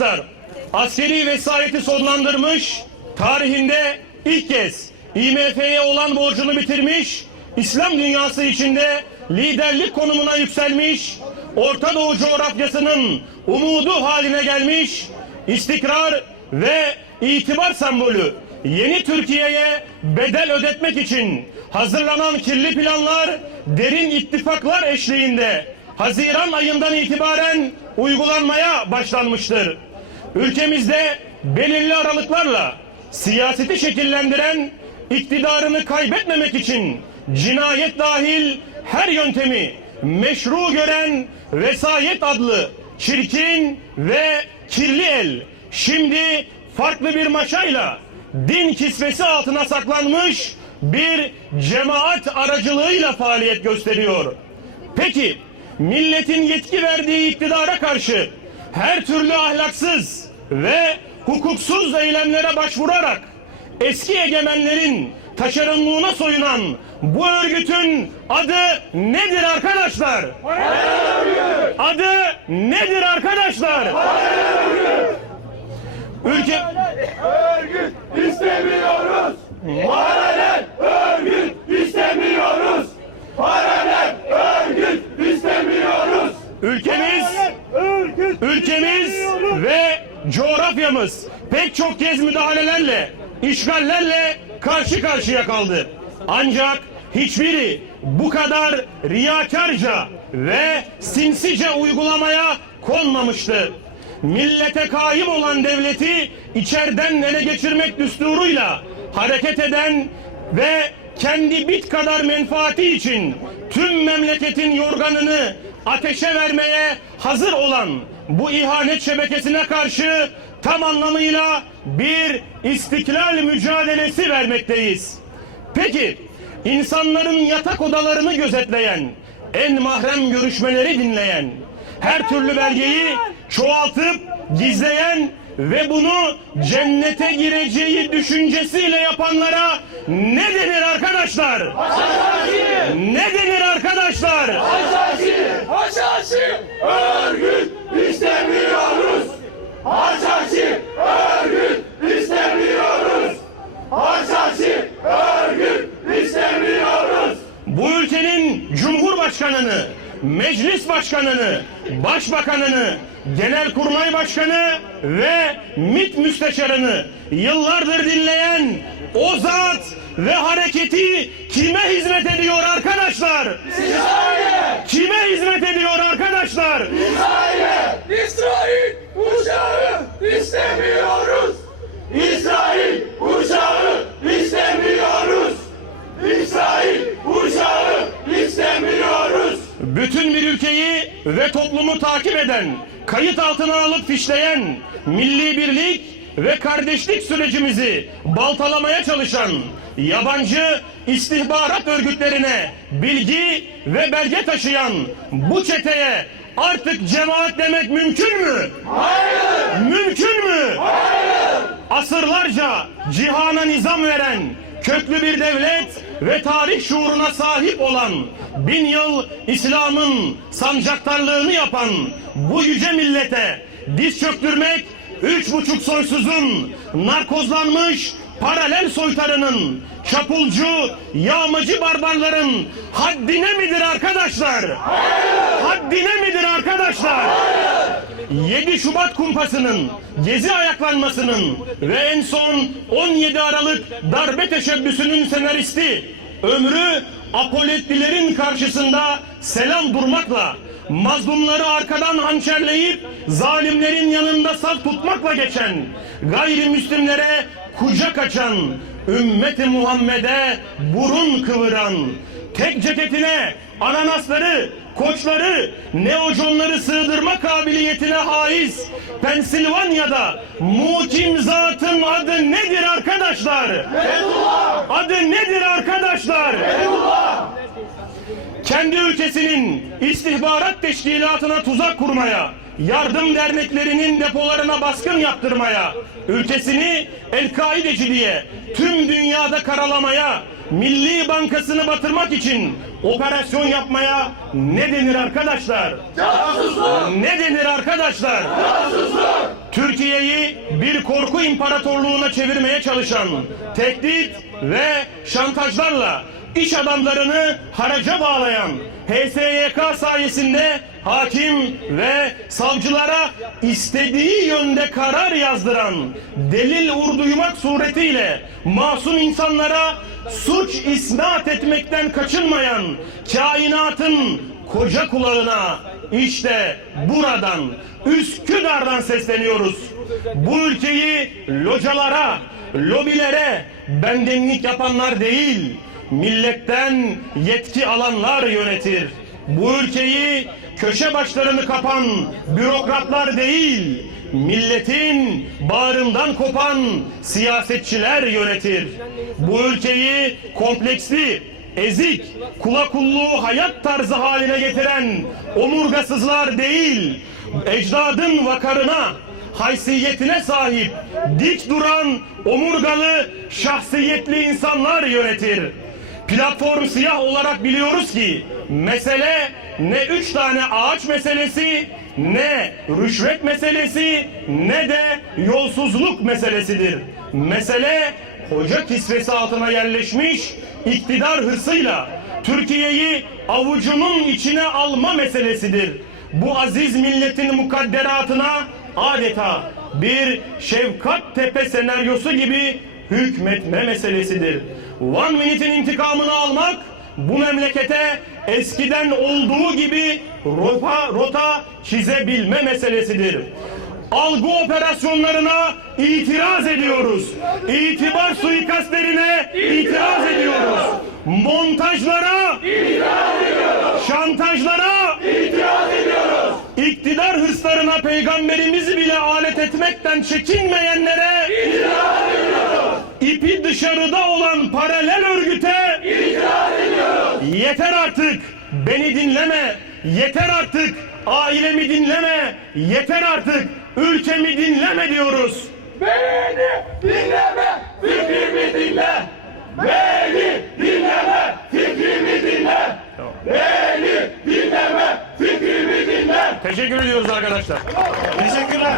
Arkadaşlar askeri vesayeti sonlandırmış, tarihinde ilk kez IMF'ye olan borcunu bitirmiş, İslam dünyası içinde liderlik konumuna yükselmiş, Orta Doğu coğrafyasının umudu haline gelmiş, istikrar ve itibar sembolü yeni Türkiye'ye bedel ödetmek için hazırlanan kirli planlar derin ittifaklar eşliğinde Haziran ayından itibaren uygulanmaya başlanmıştır. Ülkemizde belirli aralıklarla siyaseti şekillendiren iktidarını kaybetmemek için cinayet dahil her yöntemi meşru gören vesayet adlı çirkin ve kirli el şimdi farklı bir maşayla din kisvesi altına saklanmış bir cemaat aracılığıyla faaliyet gösteriyor. Peki milletin yetki verdiği iktidara karşı her türlü ahlaksız ve hukuksuz eylemlere başvurarak eski egemenlerin taşeronluğuna soyunan bu örgütün adı nedir arkadaşlar? Adı nedir arkadaşlar? Ülke örgüt istemiyoruz. Paralel örgüt istemiyoruz. Paralel örgüt istemiyoruz. ülkemiz Örgüt ülkemiz ve coğrafyamız pek çok kez müdahalelerle, işgallerle karşı karşıya kaldı. Ancak hiçbiri bu kadar riyakarca ve sinsice uygulamaya konmamıştı. Millete kaim olan devleti içeriden ele geçirmek düsturuyla hareket eden ve kendi bit kadar menfaati için tüm memleketin yorganını ateşe vermeye hazır olan bu ihanet şebekesine karşı tam anlamıyla bir istiklal mücadelesi vermekteyiz. Peki insanların yatak odalarını gözetleyen, en mahrem görüşmeleri dinleyen, her türlü belgeyi çoğaltıp gizleyen ve bunu cennete gireceği düşüncesiyle yapanlara ne denir arkadaşlar? Ne denir arkadaşlar? Haşhaşi, haşhaşi, örgüt istemiyoruz. Haşhaşi, örgüt istemiyoruz. Haşhaşi, örgüt istemiyoruz. Bu ülkenin Cumhurbaşkanını, Meclis Başkanını, Başbakanını, Genelkurmay Başkanı ve MİT Müsteşarını yıllardır dinleyen o zat ve hareketi kime hizmet ediyor arkadaşlar? İsrail'e, Kime hizmet ediyor arkadaşlar? İsrail'e, İsrail uçağı istemiyoruz. İsrail uçağı istemiyoruz. İsrail uçağı istemiyoruz. Bütün bir ülkeyi ve toplumu takip eden, kayıt altına alıp fişleyen, milli birlik ve kardeşlik sürecimizi baltalamaya çalışan yabancı istihbarat örgütlerine bilgi ve belge taşıyan bu çeteye artık cemaat demek mümkün mü? Hayır, Mümkün mü? hayır. asırlarca cihana nizam veren köklü bir devlet ve tarih şuuruna sahip olan bin yıl İslam'ın sancaktarlığını yapan bu yüce millete diz çöktürmek üç buçuk soysuzun narkozlanmış paralel soytarının çapulcu, yağmacı barbarların haddine midir arkadaşlar? Haddine midir arkadaşlar? 7 Şubat kumpasının, gezi ayaklanmasının ve en son 17 Aralık darbe teşebbüsünün senaristi, ömrü apoletlilerin karşısında selam durmakla, mazlumları arkadan hançerleyip zalimlerin yanında saf tutmakla geçen, gayrimüslimlere kucak açan, ümmeti Muhammed'e burun kıvıran, tek ceketine ananasları, koçları, neoconları sığdırma kabiliyetine haiz Pensilvanya'da mukim zatın adı nedir arkadaşlar? Fethullah, Adı nedir arkadaşlar? Kendi ülkesinin istihbarat teşkilatına tuzak kurmaya, yardım derneklerinin depolarına baskın yaptırmaya, ülkesini El-Kaideci diye tüm dünyada karalamaya, Milli Bankası'nı batırmak için operasyon yapmaya ne denir arkadaşlar? Casusluk! Ne denir arkadaşlar? Casusluk! Türkiye'yi bir korku imparatorluğuna çevirmeye çalışan tehdit ve şantajlarla iş adamlarını haraca bağlayan HSYK sayesinde hakim ve savcılara istediği yönde karar yazdıran delil urduymak suretiyle masum insanlara suç isnat etmekten kaçınmayan kainatın koca kulağına işte buradan Üsküdar'dan sesleniyoruz. Bu ülkeyi localara, lobilere bendenlik yapanlar değil, milletten yetki alanlar yönetir. Bu ülkeyi köşe başlarını kapan bürokratlar değil, milletin bağrından kopan siyasetçiler yönetir. Bu ülkeyi kompleksli, ezik, kula kulluğu hayat tarzı haline getiren omurgasızlar değil, ecdadın vakarına, haysiyetine sahip, dik duran, omurgalı, şahsiyetli insanlar yönetir. Platform siyah olarak biliyoruz ki mesele ne üç tane ağaç meselesi, ne rüşvet meselesi, ne de yolsuzluk meselesidir. Mesele hoca kisvesi altına yerleşmiş iktidar hırsıyla Türkiye'yi avucunun içine alma meselesidir. Bu aziz milletin mukadderatına adeta bir şefkat tepe senaryosu gibi hükmetme meselesidir. One Minute'in intikamını almak bu memlekete eskiden olduğu gibi rota, rota çizebilme meselesidir. Algı operasyonlarına itiraz ediyoruz. İtibar suikastlerine itiraz ediyoruz. Montajlara, şantajlara, İtiraz ediyoruz! iktidar hırslarına peygamberimizi bile alet etmekten çekinmeyenlere, İtiraz ediyoruz! İpi dışarıda olan paralel örgüte İtiraz ediyoruz! yeter artık beni dinleme, yeter artık ailemi dinleme, yeter artık ülkemi dinleme diyoruz. Beni dinleme, fikrimi dinle! Beni dinleme, fikrimi dinle! Beni dinleme, fikrimi dinle! Teşekkür ediyoruz arkadaşlar. Teşekkürler.